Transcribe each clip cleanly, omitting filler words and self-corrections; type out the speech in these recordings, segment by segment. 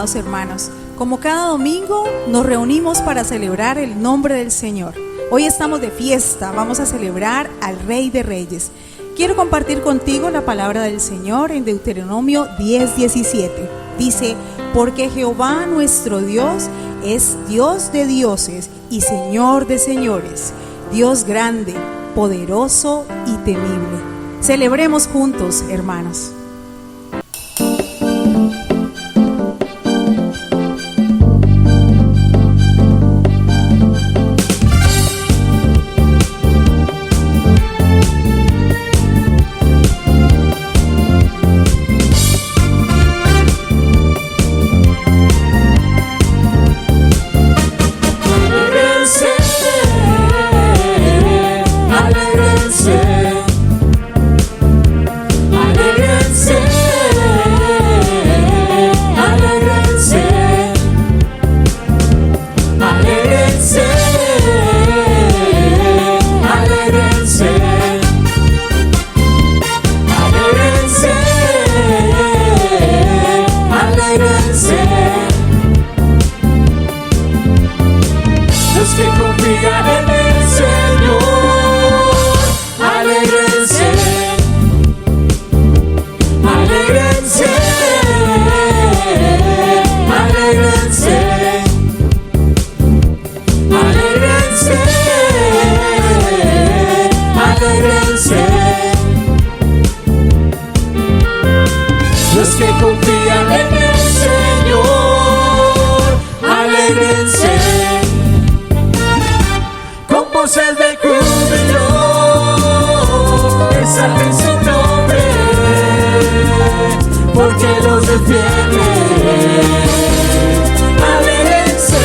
amados hermanos. Como cada domingo nos reunimos para celebrar el nombre del Señor. Hoy estamos de fiesta, vamos a celebrar al Rey de Reyes. Quiero compartir contigo la palabra del Señor en Deuteronomio 10:17. Dice: porque Jehová nuestro Dios es Dios de dioses y Señor de señores, Dios grande, poderoso y temible. Celebremos juntos, hermanos. Los que confían en el Señor, alégrense. Con voces de júbilo, exalten su nombre, porque los defiende. Alégrense.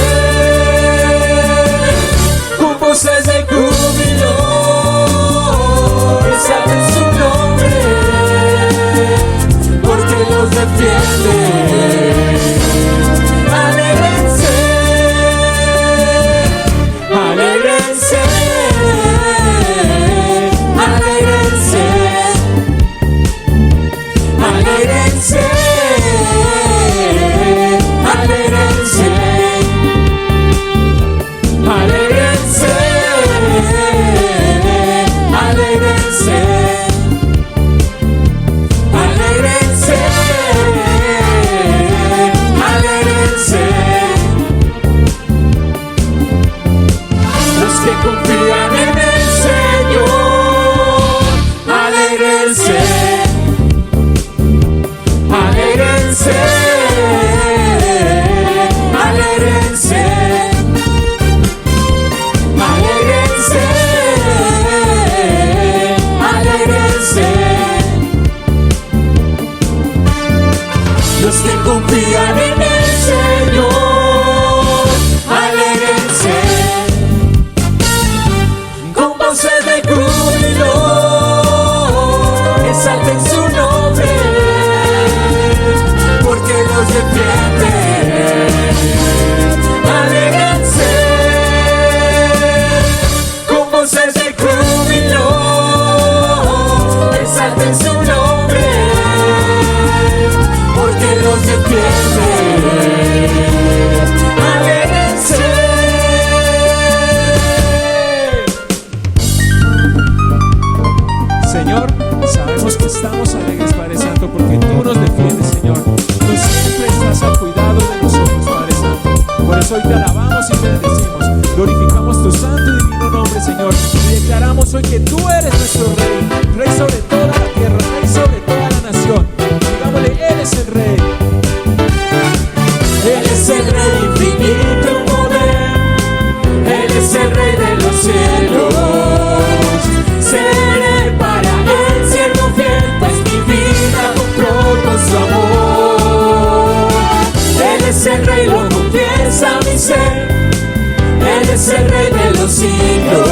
Con voces de júbilo, exalten su nombre, porque los defiende. Alégrense, alégrense, alégrense, alégrense, alégrense, alégrense, alégrense. Los que confían en el Señor, alégrense, alégrense, alégrense, alégrense, alégrense. Los que confían en el Señor, alégrense. Con voces de júbilo, exalten su nombre, porque los defiende. Alégrense. Con voces de júbilo, exalten su nombre, porque los defiende. Alégrense. Señor, sabemos que estamos alegres, Padre Santo, porque tú nos defiendes, Señor. Tú siempre estás al cuidado de nosotros, Padre Santo. Por eso hoy te alabamos y te bendecimos. Glorificamos tu santo y divino nombre, Señor. Y declaramos hoy que tú eres nuestro Rey, Rey sobre toda la tierra, Rey sobre toda la nación. Digámosle, Él es el Rey. Él es el Rey infinito en poder. Él es el Rey de los cielos. Seré para Él siervo fiel, pues mi vida compró con su amor. Él es el Rey, lo confiesa mi ser. Él es el Rey de los siglos.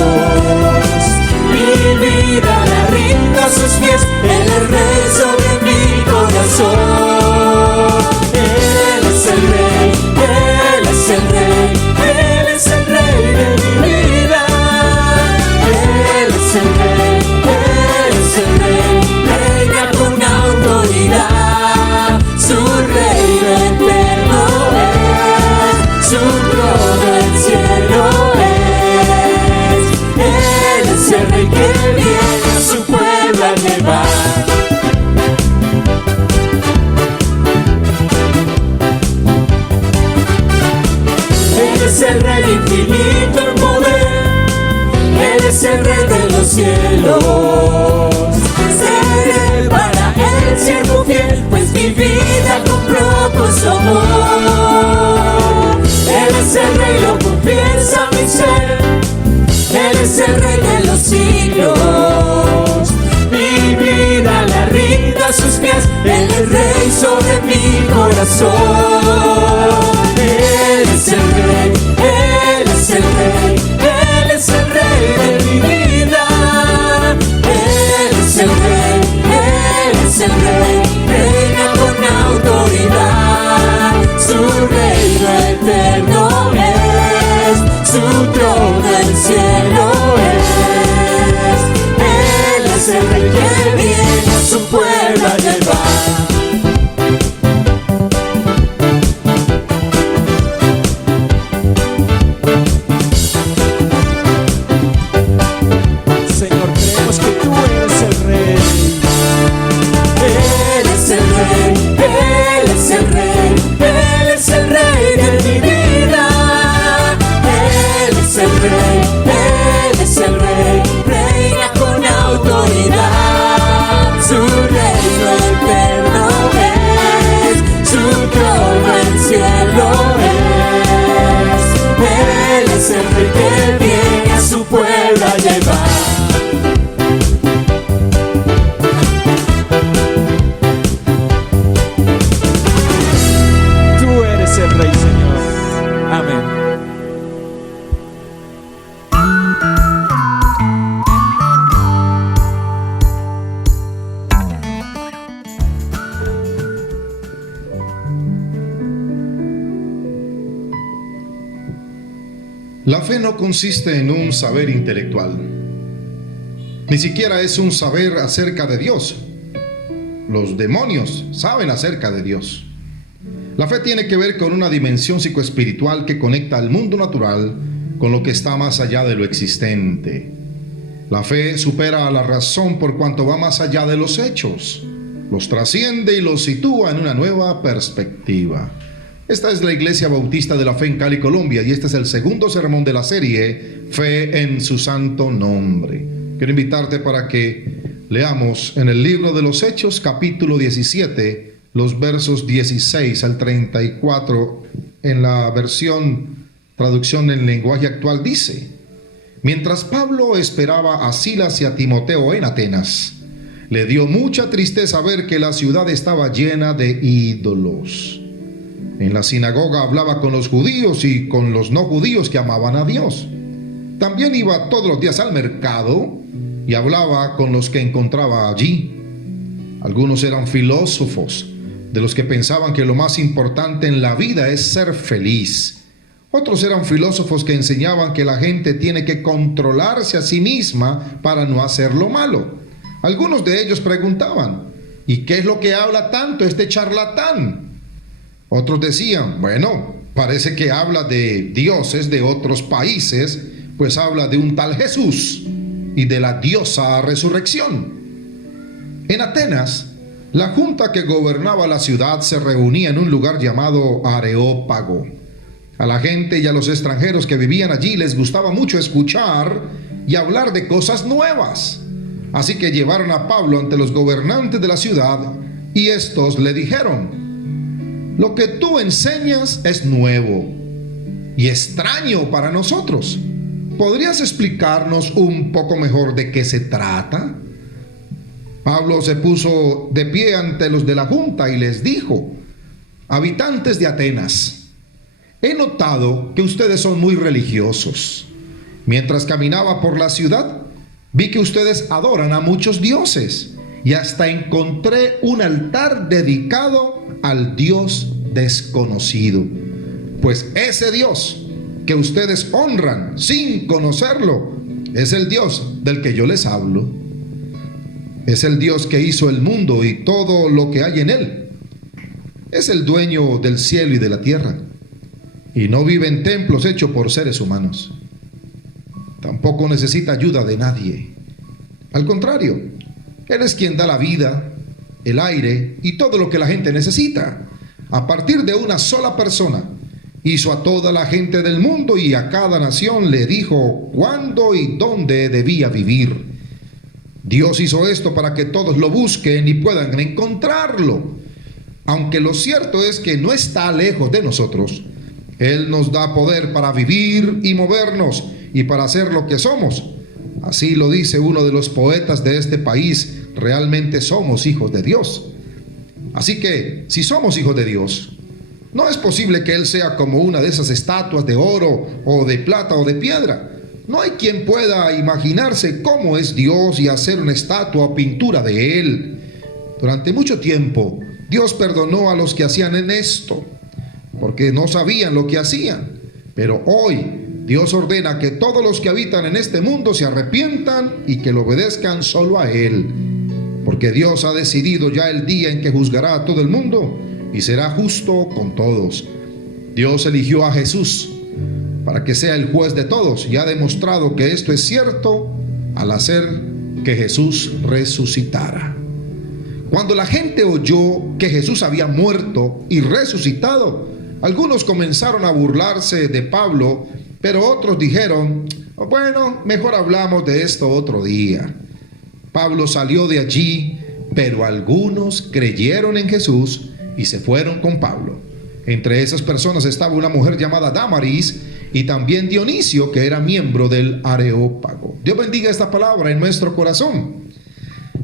Mi vida la rindo a sus pies. Él es Rey sobre mi corazón. Él es el Rey, Él es el Rey, Él es el Rey de mi vida. Él es el Rey, Él es el Rey, reina con autoridad, su reino eterno. el Rey infinito en poder, Él es el Rey de los cielos. Seré para Él siervo fiel, pues mi vida compró con su amor. Él es el Rey, lo confiesa mi ser, Él es el Rey de los siglos. Mi vida la rindo a sus pies, Él es Rey sobre mi corazón. Él es el Rey, Él es el Rey, Él es el Rey de mi vida. Él es el Rey, Él es el Rey, reina con autoridad. Su reino eterno es, su trono el cielo es. Él es el Rey que viene a su pueblo a llevar. La fe no consiste en un saber intelectual, ni siquiera es un saber acerca de Dios. Los demonios saben acerca de Dios. La fe tiene que ver con una dimensión psicoespiritual que conecta al mundo natural con lo que está más allá de lo existente. La fe supera a la razón por cuanto va más allá de los hechos, los trasciende y los sitúa en una nueva perspectiva. Esta es la Iglesia Bautista de la Fe en Cali, Colombia, y este es el segundo sermón de la serie Fe en su santo nombre. Quiero invitarte para que leamos en el libro de los Hechos, capítulo 17, los versos 16 al 34, en la versión traducción en lenguaje actual dice: mientras Pablo esperaba a Silas y a Timoteo en Atenas, le dio mucha tristeza ver que la ciudad estaba llena de ídolos. En la sinagoga hablaba con los judíos y con los no judíos que amaban a Dios. También iba todos los días al mercado y hablaba con los que encontraba allí. Algunos eran filósofos, de los que pensaban que lo más importante en la vida es ser feliz. Otros eran filósofos que enseñaban que la gente tiene que controlarse a sí misma para no hacer lo malo. Algunos de ellos preguntaban: ¿y qué es lo que habla tanto este charlatán? Otros decían: bueno, parece que habla de dioses de otros países, pues habla de un tal Jesús y de la diosa resurrección. En Atenas, la junta que gobernaba la ciudad se reunía en un lugar llamado Areópago. A la gente y a los extranjeros que vivían allí les gustaba mucho escuchar y hablar de cosas nuevas. Así que llevaron a Pablo ante los gobernantes de la ciudad y estos le dijeron: lo que tú enseñas es nuevo y extraño para nosotros. ¿Podrías explicarnos un poco mejor de qué se trata? Pablo se puso de pie ante los de la junta y les dijo: habitantes de Atenas, he notado que ustedes son muy religiosos. Mientras caminaba por la ciudad, vi que ustedes adoran a muchos dioses y hasta encontré un altar dedicado al Dios desconocido. Pues ese Dios que ustedes honran sin conocerlo es el Dios del que yo les hablo. Es el Dios que hizo el mundo y todo lo que hay en él. Es el dueño del cielo y de la tierra, y no vive en templos hechos por seres humanos. Tampoco necesita ayuda de nadie. Al contrario, Él es quien da la vida, el aire y todo lo que la gente necesita, a partir de una sola persona, Hizo a toda la gente del mundo y a cada nación le dijo cuándo y dónde debía vivir. Dios hizo esto para que todos lo busquen y puedan encontrarlo. Aunque lo cierto es que no está lejos de nosotros, Él nos da poder para vivir y movernos y para ser lo que somos. Así lo dice uno de los poetas de este país: realmente somos hijos de Dios. Así que, si somos hijos de Dios, no es posible que Él sea como una de esas estatuas de oro o de plata o de piedra. No hay quien pueda imaginarse cómo es Dios y hacer una estatua o pintura de Él. Durante mucho tiempo, Dios perdonó a los que hacían en esto, porque no sabían lo que hacían. Pero hoy, Dios ordena que todos los que habitan en este mundo se arrepientan y que lo obedezcan solo a Él. Porque Dios ha decidido ya el día en que juzgará a todo el mundo y será justo con todos. Dios eligió a Jesús para que sea el juez de todos y ha demostrado que esto es cierto al hacer que Jesús resucitara. Cuando la gente oyó que Jesús había muerto y resucitado, algunos comenzaron a burlarse de Pablo, pero otros dijeron: bueno, mejor hablamos de esto otro día. Pablo salió de allí, pero algunos creyeron en Jesús y se fueron con Pablo. Entre esas personas estaba una mujer llamada Damaris y también Dionisio, que era miembro del Areópago. Dios bendiga esta palabra en nuestro corazón.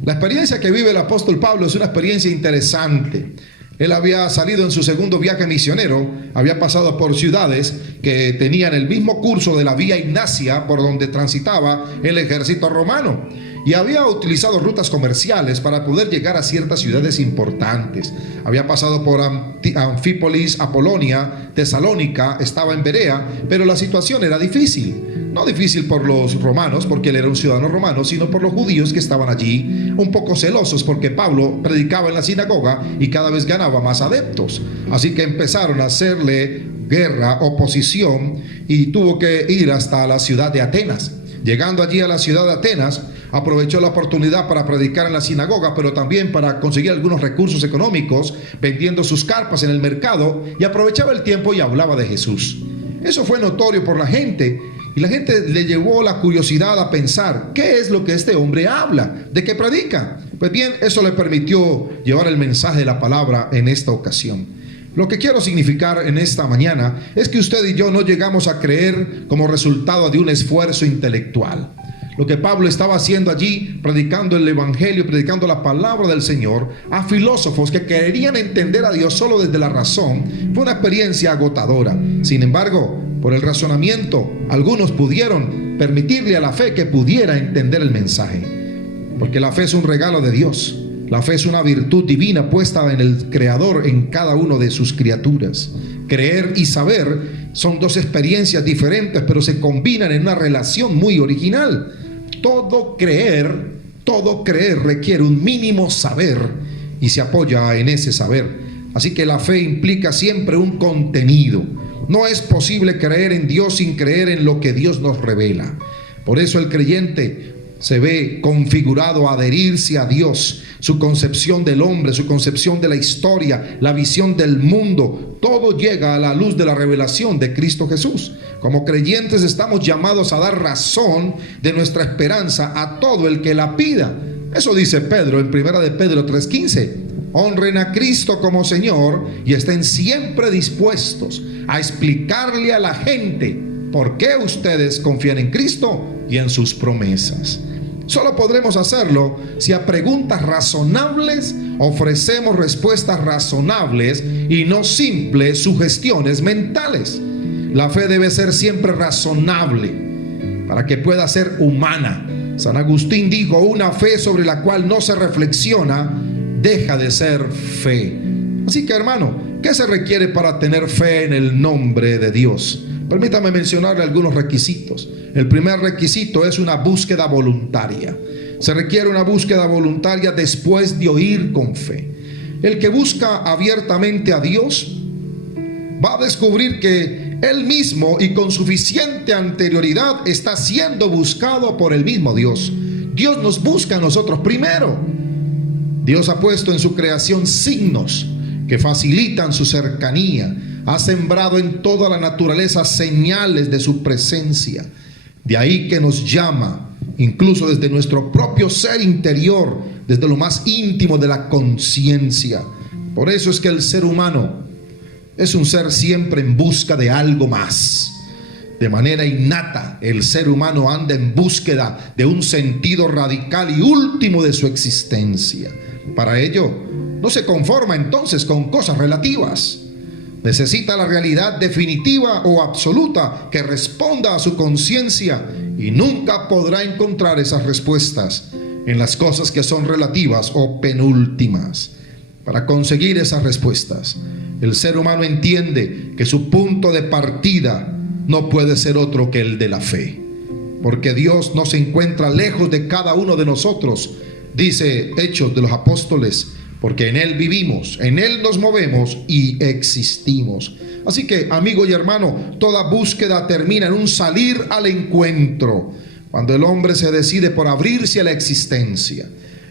La experiencia que vive el apóstol Pablo es una experiencia interesante. Él había salido en su segundo viaje misionero, había pasado por ciudades que tenían el mismo curso de la Vía Ignacia por donde transitaba el ejército romano, y había utilizado rutas comerciales para poder llegar a ciertas ciudades importantes. Había pasado por Anfípolis, Apolonia, Tesalónica, estaba en Berea, pero la situación era difícil. No difícil por los romanos, porque él era un ciudadano romano, sino por los judíos que estaban allí, un poco celosos porque Pablo predicaba en la sinagoga y cada vez ganaba más adeptos. Así que empezaron a hacerle guerra, oposición, y tuvo que ir hasta la ciudad de Atenas. Llegando allí a la ciudad de Atenas, aprovechó la oportunidad para predicar en la sinagoga, pero también para conseguir algunos recursos económicos, vendiendo sus carpas en el mercado, y aprovechaba el tiempo y hablaba de Jesús. Eso fue notorio por la gente, y la gente le llevó la curiosidad a pensar: ¿qué es lo que este hombre habla? ¿De qué predica? Pues bien, eso le permitió llevar el mensaje de la palabra en esta ocasión. Lo que quiero significar en esta mañana es que usted y yo no llegamos a creer como resultado de un esfuerzo intelectual. Lo que Pablo estaba haciendo allí, predicando el evangelio, predicando la palabra del Señor a filósofos que querían entender a Dios solo desde la razón, fue una experiencia agotadora. Sin embargo, por el razonamiento, algunos pudieron permitirle a la fe que pudiera entender el mensaje. Porque la fe es un regalo de Dios. La fe es una virtud divina puesta en el Creador en cada uno de sus criaturas. Creer y saber son dos experiencias diferentes, pero se combinan en una relación muy original. Todo creer requiere un mínimo saber y se apoya en ese saber. Así que la fe implica siempre un contenido. No es posible creer en Dios sin creer en lo que Dios nos revela. Por eso el creyente se ve configurado a adherirse a Dios, su concepción del hombre, su concepción de la historia, la visión del mundo. Todo llega a la luz de la revelación de Cristo Jesús. Como creyentes estamos llamados a dar razón de nuestra esperanza a todo el que la pida. Eso dice Pedro en 1 de Pedro 3:15. Honren a Cristo como Señor y estén siempre dispuestos a explicarle a la gente por qué ustedes confían en Cristo y en sus promesas. Solo podremos hacerlo si a preguntas razonables ofrecemos respuestas razonables y no simples sugestiones mentales. La fe debe ser siempre razonable para que pueda ser humana. San Agustín dijo: una fe sobre la cual no se reflexiona deja de ser fe. Así que, hermano, ¿qué se requiere para tener fe en el nombre de Dios? Permítame mencionarle algunos requisitos. El primer requisito es una búsqueda voluntaria. Se requiere una búsqueda voluntaria después de oír con fe. El que busca abiertamente a Dios va a descubrir que Él mismo y con suficiente anterioridad está siendo buscado por el mismo Dios. Dios nos busca a nosotros primero. Dios ha puesto en su creación signos que facilitan su cercanía. ha sembrado en toda la naturaleza señales de su presencia. De ahí que nos llama, incluso desde nuestro propio ser interior, desde lo más íntimo de la conciencia. Por eso es que el ser humano es un ser siempre en busca de algo más. De manera innata, el ser humano anda en búsqueda de un sentido radical y último de su existencia. Para ello, no se conforma entonces con cosas relativas. Necesita la realidad definitiva o absoluta que responda a su conciencia, y nunca podrá encontrar esas respuestas en las cosas que son relativas o penúltimas. Para conseguir esas respuestas, el ser humano entiende que su punto de partida no puede ser otro que el de la fe, porque Dios no se encuentra lejos de cada uno de nosotros. Dice Hechos de los Apóstoles, porque en Él vivimos, en Él nos movemos y existimos. Así que, amigo y hermano, toda búsqueda termina en un salir al encuentro. Cuando el hombre se decide por abrirse a la existencia,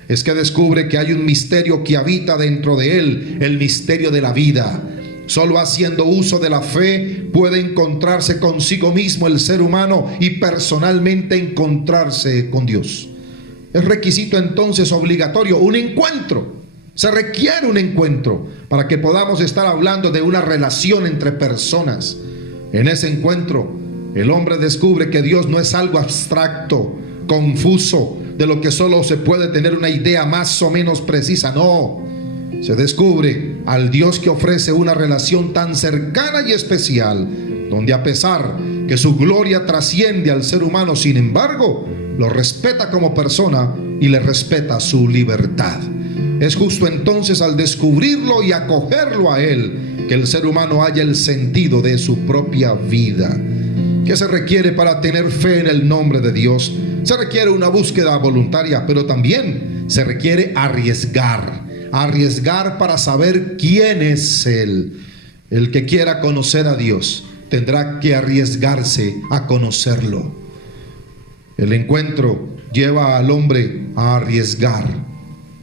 es que descubre que hay un misterio que habita dentro de él, el misterio de la vida. Solo haciendo uso de la fe puede encontrarse consigo mismo el ser humano y personalmente encontrarse con Dios. Es requisito entonces obligatorio un encuentro. Se requiere un encuentro para que podamos estar hablando de una relación entre personas. En ese encuentro, el hombre descubre que Dios no es algo abstracto, confuso, de lo que solo se puede tener una idea más o menos precisa. No, se descubre al Dios que ofrece una relación tan cercana y especial, donde a pesar que su gloria trasciende al ser humano, sin embargo, lo respeta como persona y le respeta su libertad. Es justo entonces al descubrirlo y acogerlo a Él que el ser humano halla el sentido de su propia vida. ¿Qué se requiere para tener fe en el nombre de Dios? Se requiere una búsqueda voluntaria, pero también se requiere arriesgar para saber quién es Él. El que quiera conocer a Dios tendrá que arriesgarse a conocerlo. El encuentro lleva al hombre a arriesgar,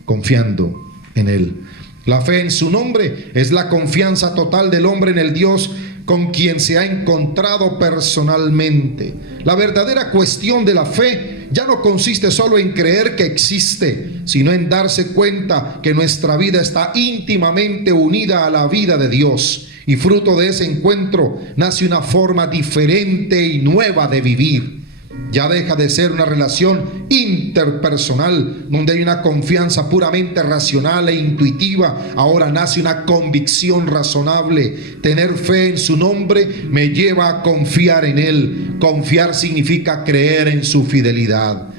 confiando en Él. La fe en su nombre es la confianza total del hombre en el Dios con quien se ha encontrado personalmente. La verdadera cuestión de la fe ya no consiste solo en creer que existe, sino en darse cuenta que nuestra vida está íntimamente unida a la vida de Dios, y fruto de ese encuentro nace una forma diferente y nueva de vivir. Ya deja de ser una relación interpersonal donde hay una confianza puramente racional e intuitiva. Ahora nace una convicción razonable. Tener fe en su nombre me lleva a confiar en Él. Confiar significa creer en su fidelidad.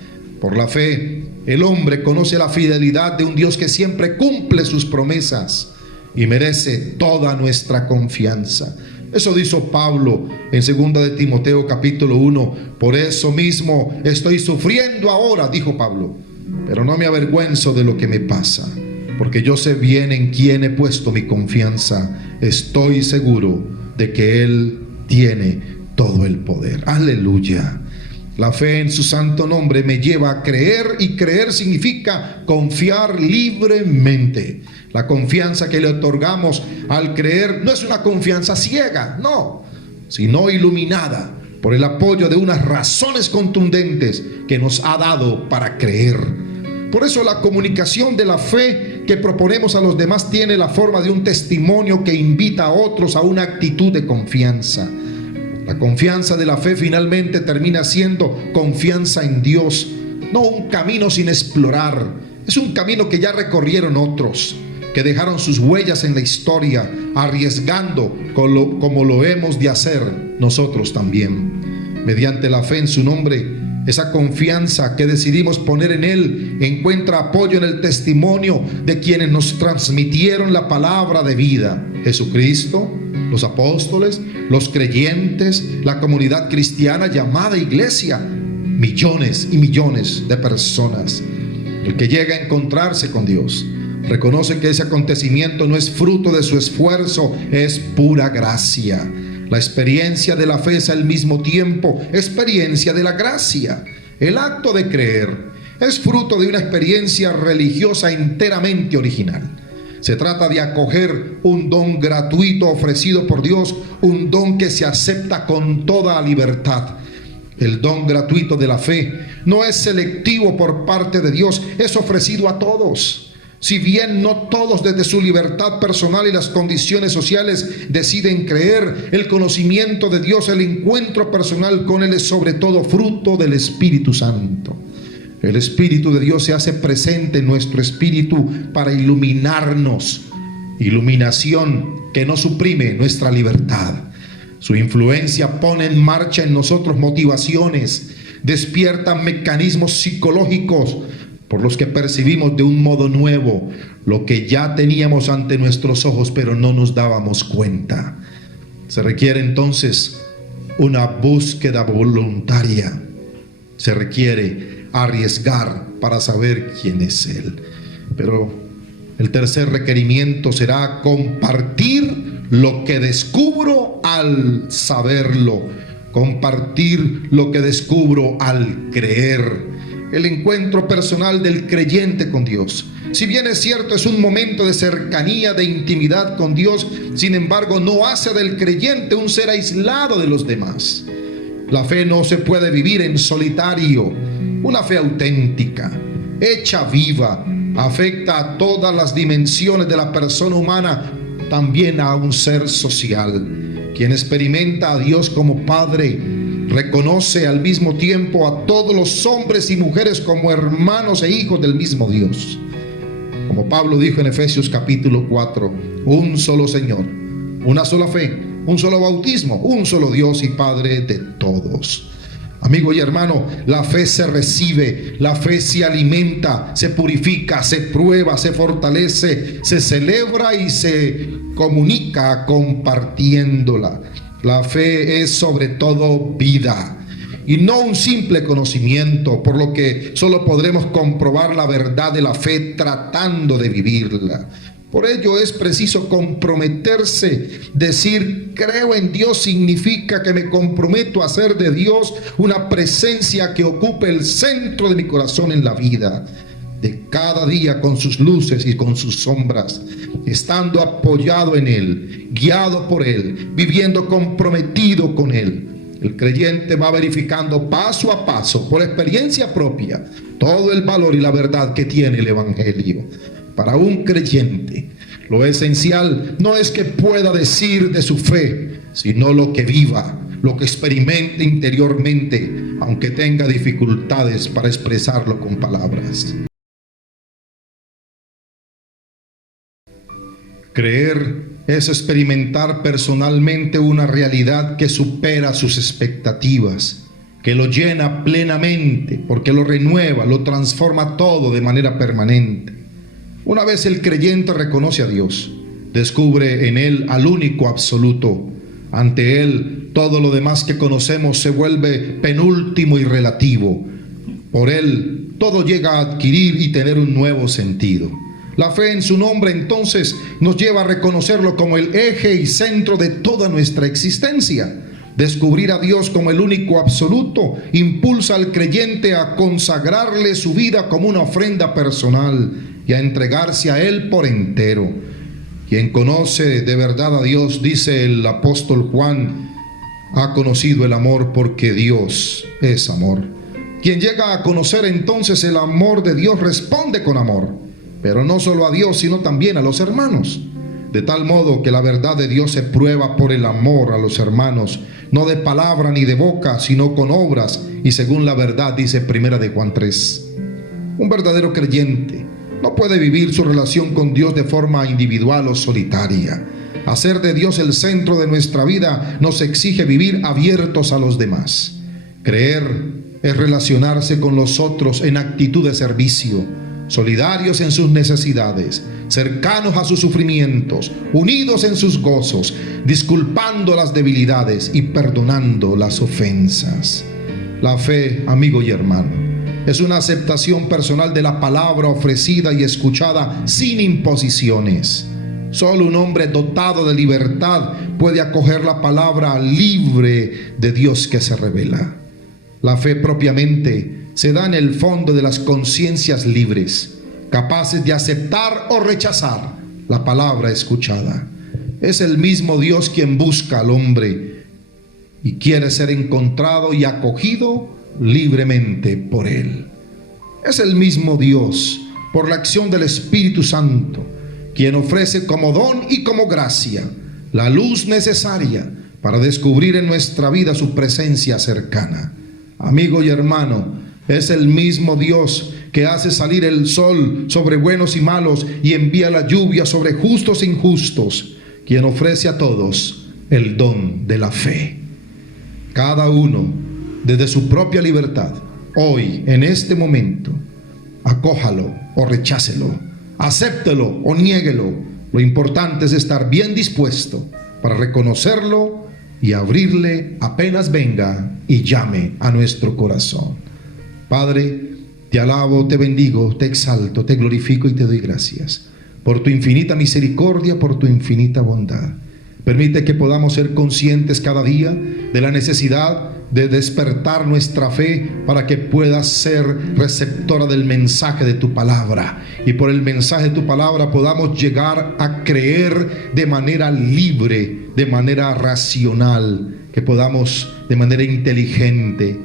Por la fe, el hombre conoce la fidelidad de un Dios que siempre cumple sus promesas y merece toda nuestra confianza. Eso dijo Pablo en 2 de Timoteo capítulo 1. Por eso mismo estoy sufriendo ahora, dijo Pablo, pero no me avergüenzo de lo que me pasa, porque yo sé bien en quién he puesto mi confianza. Estoy seguro de que Él tiene todo el poder. Aleluya. La fe en su santo nombre me lleva a creer, y creer significa confiar libremente. La confianza que le otorgamos al creer no es una confianza ciega, no, sino iluminada por el apoyo de unas razones contundentes que nos ha dado para creer. Por eso la comunicación de la fe que proponemos a los demás tiene la forma de un testimonio que invita a otros a una actitud de confianza. La confianza de la fe finalmente termina siendo confianza en Dios, no un camino sin explorar. Es un camino que ya recorrieron otros, que dejaron sus huellas en la historia, arriesgando como lo hemos de hacer nosotros también. Mediante la fe en su nombre, esa confianza que decidimos poner en Él encuentra apoyo en el testimonio de quienes nos transmitieron la palabra de vida: Jesucristo, los apóstoles, los creyentes, la comunidad cristiana llamada iglesia, millones y millones de personas. El que llega a encontrarse con Dios reconoce que ese acontecimiento no es fruto de su esfuerzo, es pura gracia. La experiencia de la fe es al mismo tiempo experiencia de la gracia. El acto de creer es fruto de una experiencia religiosa enteramente original. Se trata de acoger un don gratuito ofrecido por Dios, un don que se acepta con toda libertad. El don gratuito de la fe no es selectivo por parte de Dios, es ofrecido a todos. Si bien no todos desde su libertad personal y las condiciones sociales deciden creer, el conocimiento de Dios, el encuentro personal con Él es sobre todo fruto del Espíritu Santo. El Espíritu de Dios se hace presente en nuestro espíritu para iluminarnos, iluminación que no suprime nuestra libertad. Su influencia pone en marcha en nosotros motivaciones, despierta mecanismos psicológicos por los que percibimos de un modo nuevo lo que ya teníamos ante nuestros ojos, pero no nos dábamos cuenta. Se requiere entonces una búsqueda voluntaria. Se requiere arriesgar para saber quién es Él. Pero el tercer requerimiento será compartir lo que descubro al saberlo, compartir lo que descubro al creer. El encuentro personal del creyente con Dios, si bien es cierto, es un momento de cercanía, de intimidad con Dios, sin embargo no hace del creyente un ser aislado de los demás. La fe no se puede vivir en solitario. Una fe auténtica, hecha viva, afecta a todas las dimensiones de la persona humana, también a un ser social. Quien experimenta a Dios como Padre, reconoce al mismo tiempo a todos los hombres y mujeres como hermanos e hijos del mismo Dios. Como Pablo dijo en Efesios capítulo 4, un solo Señor, una sola fe, un solo bautismo, un solo Dios y Padre de todos. Amigo y hermano, la fe se recibe, la fe se alimenta, se purifica, se prueba, se fortalece, se celebra y se comunica compartiéndola. La fe es sobre todo vida y no un simple conocimiento, por lo que solo podremos comprobar la verdad de la fe tratando de vivirla. Por ello es preciso comprometerse. Decir creo en Dios significa que me comprometo a hacer de Dios una presencia que ocupe el centro de mi corazón en la vida de cada día, con sus luces y con sus sombras, estando apoyado en Él, guiado por Él, viviendo comprometido con Él. El creyente va verificando paso a paso, por experiencia propia, todo el valor y la verdad que tiene el Evangelio. Para un creyente, lo esencial no es que pueda decir de su fe, sino lo que viva, lo que experimente interiormente, aunque tenga dificultades para expresarlo con palabras. Creer es experimentar personalmente una realidad que supera sus expectativas, que lo llena plenamente, porque lo renueva, lo transforma todo de manera permanente. Una vez el creyente reconoce a Dios, descubre en Él al único absoluto. Ante Él, todo lo demás que conocemos se vuelve penúltimo y relativo. Por Él, todo llega a adquirir y tener un nuevo sentido. La fe en su nombre entonces nos lleva a reconocerlo como el eje y centro de toda nuestra existencia. Descubrir a Dios como el único absoluto impulsa al creyente a consagrarle su vida como una ofrenda personal y a entregarse a Él por entero. Quien conoce de verdad a Dios, dice el apóstol Juan, ha conocido el amor porque Dios es amor. Quien llega a conocer entonces el amor de Dios responde con amor, pero no solo a Dios, sino también a los hermanos. De tal modo que la verdad de Dios se prueba por el amor a los hermanos, no de palabra ni de boca, sino con obras, y según la verdad, dice Primera de Juan 3. Un verdadero creyente no puede vivir su relación con Dios de forma individual o solitaria. Hacer de Dios el centro de nuestra vida nos exige vivir abiertos a los demás. Creer es relacionarse con los otros en actitud de servicio, solidarios en sus necesidades, cercanos a sus sufrimientos, unidos en sus gozos, disculpando las debilidades y perdonando las ofensas. La fe, amigo y hermano, es una aceptación personal de la palabra ofrecida y escuchada sin imposiciones. Solo un hombre dotado de libertad puede acoger la palabra libre de Dios que se revela. La fe propiamente se da en el fondo de las conciencias libres, capaces de aceptar o rechazar la palabra escuchada. Es el mismo Dios quien busca al hombre y quiere ser encontrado y acogido libremente por Él. Es el mismo Dios, por la acción del Espíritu Santo, quien ofrece como don y como gracia la luz necesaria para descubrir en nuestra vida su presencia cercana. Amigo y hermano, es el mismo Dios que hace salir el sol sobre buenos y malos y envía la lluvia sobre justos e injustos, quien ofrece a todos el don de la fe. Cada uno, desde su propia libertad, hoy, en este momento, acójalo o rechácelo, acéptelo o niéguelo. Lo importante es estar bien dispuesto para reconocerlo y abrirle apenas venga y llame a nuestro corazón. Padre, te alabo, te bendigo, te exalto, te glorifico y te doy gracias por tu infinita misericordia, por tu infinita bondad. Permite que podamos ser conscientes cada día de la necesidad de despertar nuestra fe para que pueda ser receptora del mensaje de tu palabra, y por el mensaje de tu palabra podamos llegar a creer de manera libre, de manera racional, que podamos de manera inteligente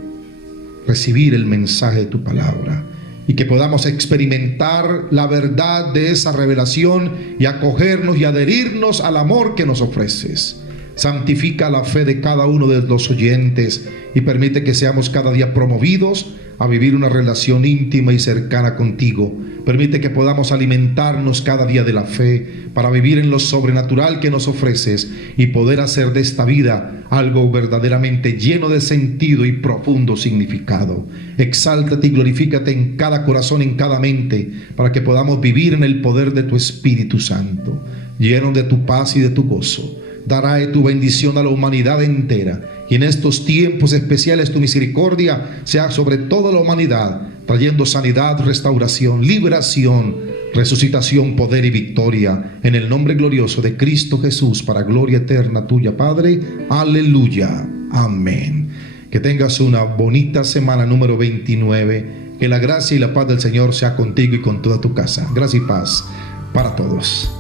recibir el mensaje de tu palabra y que podamos experimentar la verdad de esa revelación y acogernos y adherirnos al amor que nos ofreces. Santifica la fe de cada uno de los oyentes y permite que seamos cada día promovidos a vivir una relación íntima y cercana contigo. Permite que podamos alimentarnos cada día de la fe para vivir en lo sobrenatural que nos ofreces y poder hacer de esta vida algo verdaderamente lleno de sentido y profundo significado. Exáltate y glorifícate en cada corazón, en cada mente, para que podamos vivir en el poder de tu Espíritu Santo, lleno de tu paz y de tu gozo. Dará tu bendición a la humanidad entera, y en estos tiempos especiales tu misericordia sea sobre toda la humanidad, trayendo sanidad, restauración, liberación, resucitación, poder y victoria, en el nombre glorioso de Cristo Jesús, para gloria eterna tuya, Padre. Aleluya, amén. Que tengas una bonita semana número 29, que la gracia y la paz del Señor sea contigo y con toda tu casa. Gracia y paz para todos.